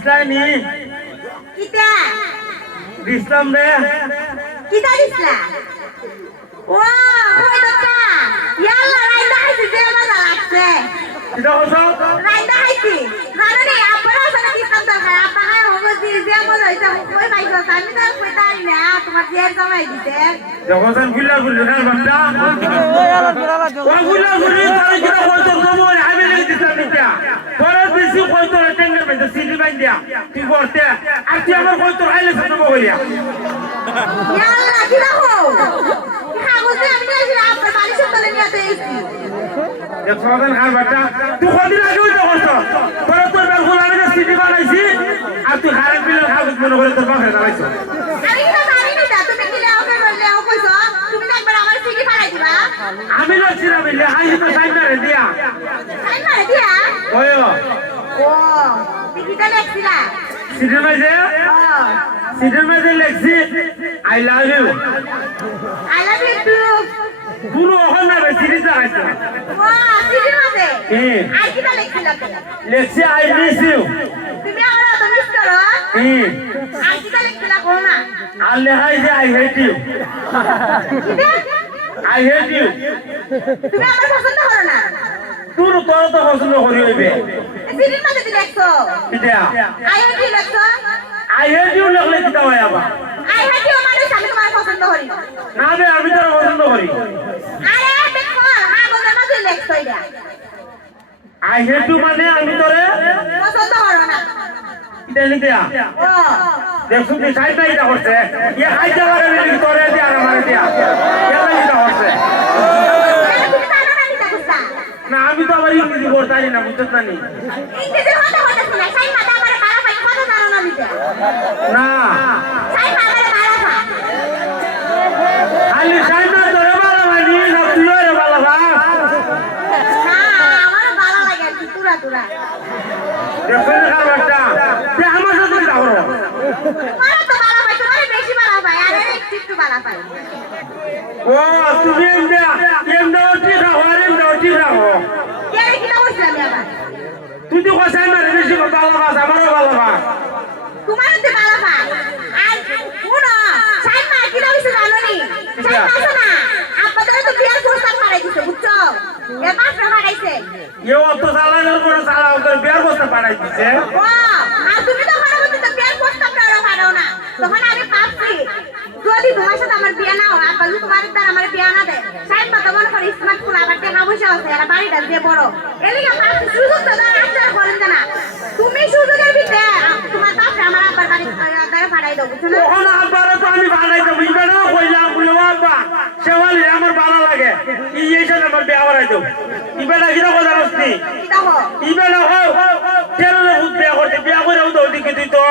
দিছলানি কিতা দিছলাম রে কিতা দিছলা ও কই দকা ইয়াল্লা রাইদা আইছি যে মজা লাগছে কিটা হইছো রাইদা আইছি জানি আপনারা সাথে কি কাম দরকার আপা হাই হবে যে মজা হইছে কই পাইছো আমি তো কইতাই না তোমার যে সময় দিতে যখন গুলা গুলা না বাচ্চা ও গুলা গুলি তার কিটা হইতো কবো আমি লে দিছলাম নিটা পরে বেশি হইতো টেঙ্গা বেতে সিডি বাইন দিয়া কি করতে আর তুই আমার হইতো আইলে শুনবো হইয়া ইয়াল্লা কি রাখো কাগজে আমি আইছি আপনার বাড়ি সত্তরে নিয়ে আইছি এক সমাধান খার বাচ্চা তুই কদিন আগে হইতো করছো পরে তোর বেল গুলা না সিডি বানাইছি আর তুই খারাপ বিলের কাগজ মনে করে তোর বাপে দাঁড়াইছো আমি তো জানি না তুমি কি লেও কে লেও কইছো তুমি তো একবার আমার সিডি ফাড়াই দিবা আমি লচ্ছি না বিলে আইছি তো সাইন করে দিয়া সাইন করে দিয়া ওই ও টিকিটা লেখছিলা সিডির মাঝে সিডির মাঝে লেখছি I love you I love you too পুরো ওখান না সিরিজ দেখাইছো ও সিডি মাঝে হ্যাঁ আর কিটা লেখছিলা লেখছি আই মিস ইউ তুমি আমার তো মিস করো হ্যাঁ আর কিটা লেখছিলা কো না আর লেখাইছে আই হেট ইউ কিটা আই হেট ইউ তুমি আমার পছন্দ করো না তোর তোর তো পছন্দ করি হইবে সিডির মাঝে দি লেখছো কিটা আই হেট ইউ লেখছো আই হেট ইউ লেখলে কিটা হয় আবার আই হেট ইউ মানে আমি তোমার পছন্দ করি না বে আমি তোর পছন্দ করি আরে দেখো কাগজের মাঝে লেখছো এটা আই হেট ইউ মানে আমি তোরে পছন্দ করো না কিটা লিখিয়া ও দেখছো কি সাইড নাই এটা করছে এ হাই জায়গায় মিলি তোরে দিয়া আর আমারে দিয়া কেন এটা করছে তুমি জানো না নিতে বুঝতা না আমি তো আবার ইংরেজি পড়তে জানি না বুঝতে জানি ইংরেজি কথা কথা শুনে সাই মাথা আমারে মারা পাই কথা জানো না নিতে না সাই আমারে মারা পা খালি সাইড না তোরে ভালো মানি না তুইও রে ভালো ভাব না আমার ভালো লাগে আর কি তুরা তুরা দেখো না কারবারটা তে আমার সাথে যাও তোমার তো ভালো পাই তোমার বেশি ভালো পাই আর একটু একটু ভালো পাই ও তুমি এমদা ঠিক রাখো আর এমদা ঠিক রাখো এর কি না বলছিলাম আবার তুই তো কোসাই না বেশি ভালো ভাব আমারও ভালো ভাব তোমার তো ভালো পাই আর শুনো সাই মা কি না হইছে জানো নি সাই মাসো না আপনাদের তো বিয়ার প্রস্তাব পাঠাই দিছে বুঝছো এ মাসরা পাঠাইছে এ অত চালানোর কোনো চালা ওদের বিয়ার বস্তা পাঠাই দিছে ও আর তুমি তো ভালো মতো বিয়ার প্রস্তাবটা ওরা পাঠাও না তখন আমি ভাবছি যদি তোমার সাথে আমার বিয়ে না হয় আব্বা যদি তোমার দ্বারা আমার বিয়ে না দেয় সাহেব কথা মনে করে স্মার্টফোন আবার টাকা পয়সা আছে এরা বাড়িটা দিয়ে বড় এলিগা ভাবছি সুযোগ তো দেওয়ার আচার করেন না তুমি সুযোগের ভিতরে তোমার বাপরে আমার আব্বার বাড়ি দ্বারা পাঠাই দাও বুঝছো না তখন আব্বারে তো আমি ভাড়াই দেবো ইবেরও কইলাম বলে আব্বা সেওয়ালি আমার ভালো লাগে এই সাথে আমার বিয়ে করাই দেবো ইবেটা কিরকম কথা বলছি কিটা হো ইবেটা হোক তেরোলে ভূত বিয়ে করতে বিয়ে করে উদাও দিকে তুই তো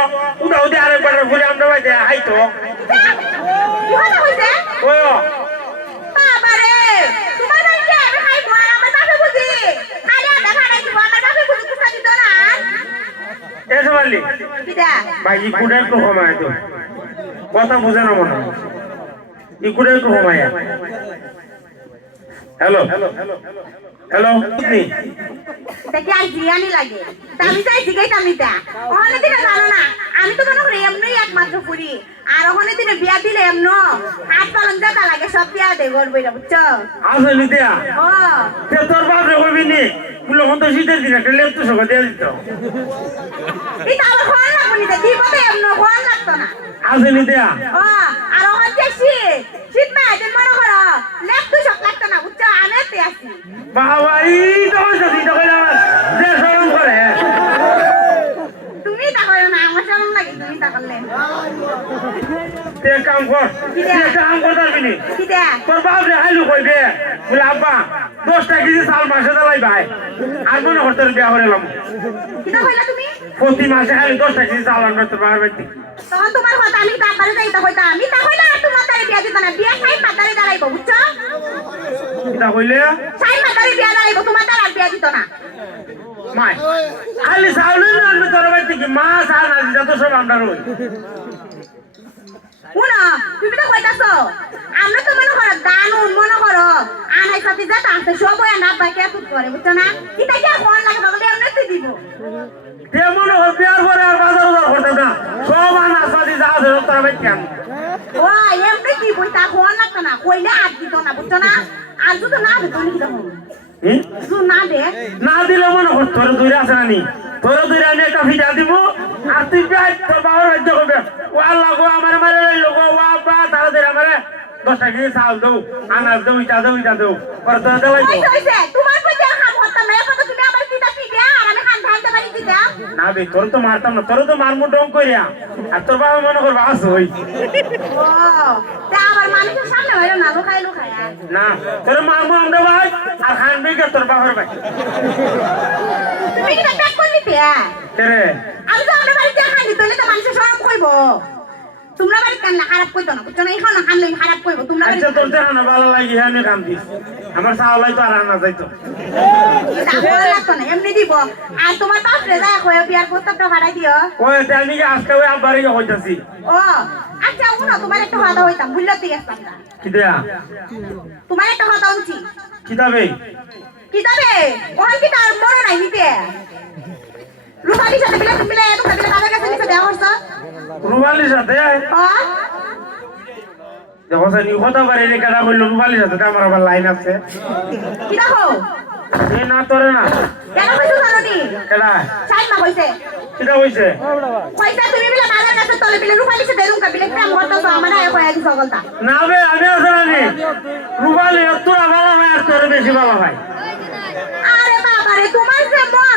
উদাও দিয়ে আরেকবার বলে আমরা বাইতে হাই তো কি কথা হইছে ওই বাবা রে তোমার বাড়িতে আমি খাইবো আর আমার বাপে বুঝি খালি আধা ভাড়াই দিব আমার বাপে বুঝি কুসা দিত না এসে পারলি কিটা ভাই ই কুড়ে একটু কমায় তো কথা বুঝে না মনে হয় ই কুড়ে একটু কমায় হ্যালো হ্যালো দেখি আর জিয়ানি লাগে আমি চাই জিগাইতাম নিতা ওখানে দিনে জানো না আমি তো মনে করি এমনই একমাত্র পুরি আর ওখানে দিনে বিয়া দিলে এমন হাত পালন যেটা লাগে সব বিয়া দে করবো এটা বুঝছো আসলে নিতিয়া ও তোর বাপ রে কইবি নি বলে কোন তো শীতের দিন একটা লেপ তো সঙ্গে দিয়ে দিত এটা আমার ফোন লাগবো নিতে দিব তো এমন ফোন লাগতো না আসলে নিতিয়া ও আর ওখানে যে শীত মায় যে মনে করো লেপ তো সব লাগতো না বুঝছো আমি এতে আসি বাবা এই তো হইছে দিতে কইলাম যে শরম করে তুমি তা করো না আমার সরম লাগে তুমি তা করলে তে কাম কর তে কাম কর তারবিনি কি দে তোর বাপ রে হাইলু কইবে বলে আব্বা 10 টাকা কেজি চাল মাসে দালাই ভাই আর মনে করতে বিয়া করেলাম কিটা কইলা তুমি প্রতি মাসে খালি 10 টাকা কেজি চাল আনবে তোর বাবার বাড়িতে তখন তোমার কথা আমি তা পারে যাইতা কইতা আমি তা কইলা আর তোমার তারে বিয়া দিত না বিয়া খাই মাতারে দাঁড়াইবো বুঝছো কিটা কইলে সাই মাতারে বিয়া দাঁড়াইবো তোমার তার আর বিয়া দিত না মাই খালি চাউলের আনবে তোর বাড়িতে কি মাছ আর না যত সব আমরা রই শুনো তুমি তো কইতাছো আমরা তো মনে করো দান মনে করো আনাই সাথে যেটা আছে সব ওই না বাকি এত করে বুঝছো না এটা কি ফোন লাগে বলে এমনি দিব তে মনে হয় বিয়ার পরে আর বাজার আছে তোর ভাই কেন ও এমনি কি বই তা কোন লাগতো না কইলে আর দিত না বুঝছো না আর যদি না দিত নি কিরকম তুই না দে না দিলে মনে কর তোর দূরে আছে না নি তোর দূরে আমি একটা ভিজা দিব আর তুই যাই তোর বাবার রাজ্য করবে ও আল্লাহ গো আমার মারে লোক ও আব্বা তাদের আমারে 10 টাকা দিয়ে চাল দেও আনাজ দেও ইটা দেও পরে তোর দেলাই কই কইছে তোমার কই যা খাম হতাম না এখন তো তুমি আমার পিতা কি দে আর আমি খান ধানতে পারি কি দে না বে তোর তো মারতাম না তোর তো মারমু ডং কইরা আর তোর বাবা মনে কর বাস হই ও তা আমার মানুষের সামনে হইলো না লুকাই না তোর মারমু আমরা ভাই আর খান বে তোর বাবার ভাই তুমি কি প্যাক করলি তে কেরে আমি তো আমার বাড়িতে খান দিতে তো মানুষের সব কইবো তোমরা বাড়ি কান না খারাপ কইতো না বুঝছো না এখন না খান খারাপ কইবো তোমরা বাড়ি আচ্ছা তোর দেখা না ভালো লাগি হ্যাঁ আমি কাম দিস আমার চাওলাই তো আর আনা যাইতো তা বলা লাগতো না এমনি দিব আর তোমার বাপ রে যায় কই বিয়ার প্রস্তাবটা ভাড়াই দিও ওই আমি কি আজকে ওই আব্বারই হইতাছি ও আচ্ছা উনো তোমার একটা কথা হইতাম ভুললে তুই আসতাম না কি দেয়া তোমার একটা কথা উনছি কিতাবে কিতাবে ওখান কি তার মনে নাই নিতে রুমালির সাথে বিলে তুমি এত কাবিলে কাদের কাছে নিতে দেওয়া হচ্ছে রুমালির সাথে দেখো স্যার নি কথা পারে রে কাটা বললো রুমালির সাথে আমার আবার লাইন আছে কি দেখো এ না তোরে না কেন কইছো জানো নি কেডা সাইড মা কইছে কিটা হইছে কইছে তুমি বিলে কাদের কাছে তলে বিলে রুমালির সাথে দেরুম কাবিলে প্রেম করতেছো আমার আয় কই আদি সকলটা না বে আমি আছে না নি রুমালি তোরা ভালো হয় আর তোর বেশি ভালো হয় আরে বাবা রে তোমার যে মন